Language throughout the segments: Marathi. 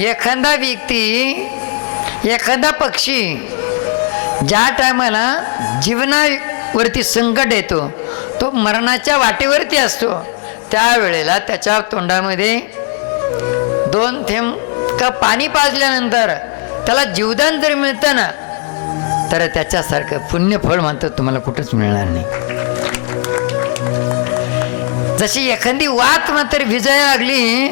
एखादा व्यक्ती एखादा पक्षी ज्या टायमाला जीवनावरती संकट येतो तो मरणाच्या वाटेवरती असतो. त्यावेळेला त्याच्या तोंडामध्ये दोन थेंब का पाणी पाजल्यानंतर त्याला जीवदान जर मिळतं ना तर त्याच्यासारखं पुण्यफळ मात्र तुम्हाला कुठंच मिळणार नाही. जशी एखादी वात मात्र विजायला लागली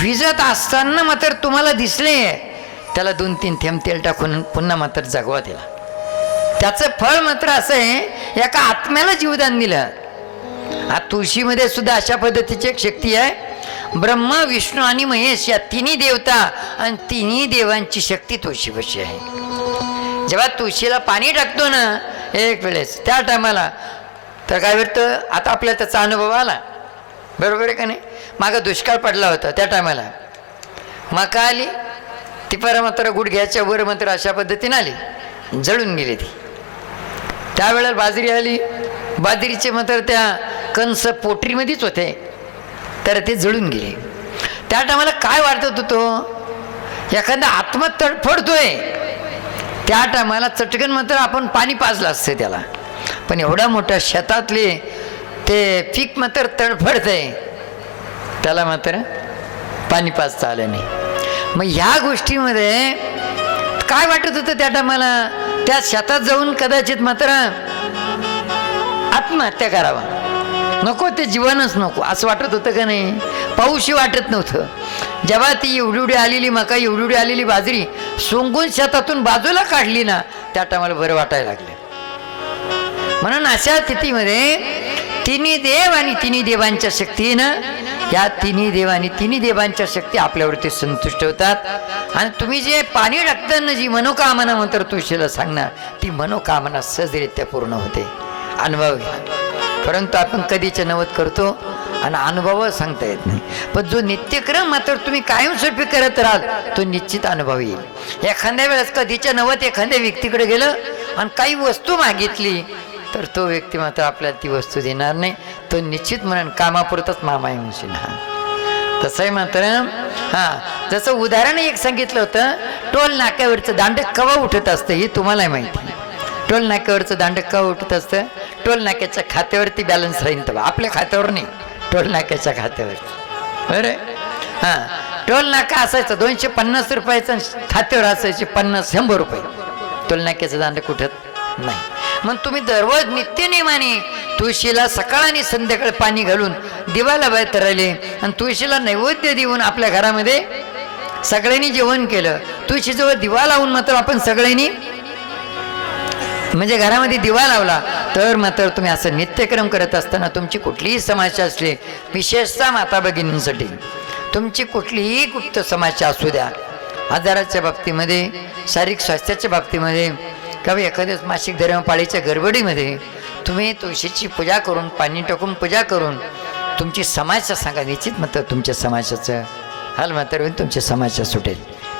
विजत असताना मात्र तुम्हाला दिसले. त्याला दोन तीन थेंब तेल टाकून पुन्हा मात्र जगवा दिला. त्याचं फळ मात्र असं आहे एका आत्म्याला जीवदान दिलं. हा तुळशीमध्ये सुद्धा अशा पद्धतीची एक शक्ती आहे. ब्रह्मा विष्णू आणि महेश या तिन्ही देवता आणि तिन्ही देवांची शक्ती तुळशीपाशी आहे. जेव्हा तुळशीला पाणी टाकतो ना एक वेळेस त्या टायमाला तर काय वाटतं आता आपल्याला त्याचा अनुभव आला. बरोबर आहे का नाही? मागं दुष्काळ पडला होता त्या टायमाला. मका आली ती पर मात्र गुडघ्याच्या वर मात्र अशा पद्धतीने आली. जळून गेली ती. त्यावेळेला बाजरी आली बाजरीचे मात्र त्या कंस पोटरीमध्येच होते. तर ते जळून गेले. त्या टायमाला काय वाटत होतो एखादा आत्मा तडफडतोय त्या टायमाला चटकन मात्र आपण पाणी पाजलं असतं त्याला. पण एवढ्या मोठ्या शेतातले ते पीक मात्र तडफडत आहे त्याला मात्र पाणी पाच आलं नाही. मग ह्या गोष्टीमध्ये काय वाटत होतं त्या टायमाला? त्या शेतात जाऊन कदाचित मात्र आत्महत्या करावा. नको ते जीवनच नको. असं वाटत होतं का नाही? पाऊसही वाटत नव्हतं. जेव्हा ती एवढी उडी आलेली मका एवढी उडी आलेली बाजरी सोंगून शेतातून बाजूला काढली ना त्या टायमाला बरं वाटायला लागलं. म्हणून अशा स्थितीमध्ये तिन्ही देव आणि तिन्ही देवांच्या शक्तीनं या तिन्ही देव आणि तिन्ही देवांच्या शक्ती आपल्यावरती संतुष्ट होतात. आणि तुम्ही जे पाणी टाकताना जी मनोकामना म्हणतर तुळशीला सांगणार ती मनोकामना सहजरित्या पूर्ण होते. अनुभव घ्या. परंतु आपण कधीच्या नवत करतो आणि अनुभव सांगता येत नाही. पण जो नित्यक्रम मात्र तुम्ही कायमस्वरूपी करत राहाल तो निश्चित अनुभव येईल. एखाद्या वेळेस कधीच्या नवत एखाद्या व्यक्तीकडे गेलं आणि काही वस्तू मागितली तर तो व्यक्ती मात्र आपल्याला ती वस्तू देणार नाही. तो निश्चित म्हणून कामापुरतच मामा आहे म्हणशील. हा. तसंही मात्र हां. जसं उदाहरण एक सांगितलं होतं टोल नाक्यावरचं दांड कवा उठत असतं हे तुम्हालाही माहिती टोल नाक्यावरचं दांड कवा उठत असतं? टोल नाक्याच्या खात्यावरती बॅलन्स राहील तेव्हा. आपल्या खात्यावर नाही. टोल नाक्याच्या खात्यावर बरं? हां. टोल नाका असायचं दोनशे पन्नास रुपयाचं खात्यावर असायचे पन्नास शंभर रुपये. टोल नाक्याचं दांड कुठत नाही. मग तुम्ही दररोज नित्यनियमाने तुळशीला सकाळ आणि संध्याकाळ पाणी घालून दिवाला बाहेर राहिले आणि तुळशीला नैवेद्य देऊन आपल्या घरामध्ये सगळ्यांनी जेवण केलं. तुळशीजवळ दिवा लावून मात्र आपण सगळ्यांनी म्हणजे घरामध्ये दिवा लावला. तर मात्र तुम्ही असं नित्यक्रम करत असताना तुमची कुठलीही समस्या असली विशेषतः माता भगिनींसाठी तुमची कुठलीही गुप्त समस्या असू द्या. आजाराच्या बाबतीमध्ये शारीरिक स्वास्थ्याच्या बाबतीमध्ये का एखाद्या मासिक धर्मपाळीच्या गडबडीमध्ये तुम्ही तुळशीची पूजा करून पाणी टाकून पूजा करून तुमची समस्या सांगा निश्चित मात्र तुमच्या समाजाचं हाल मात्र तुमच्या तुमची सुटेल.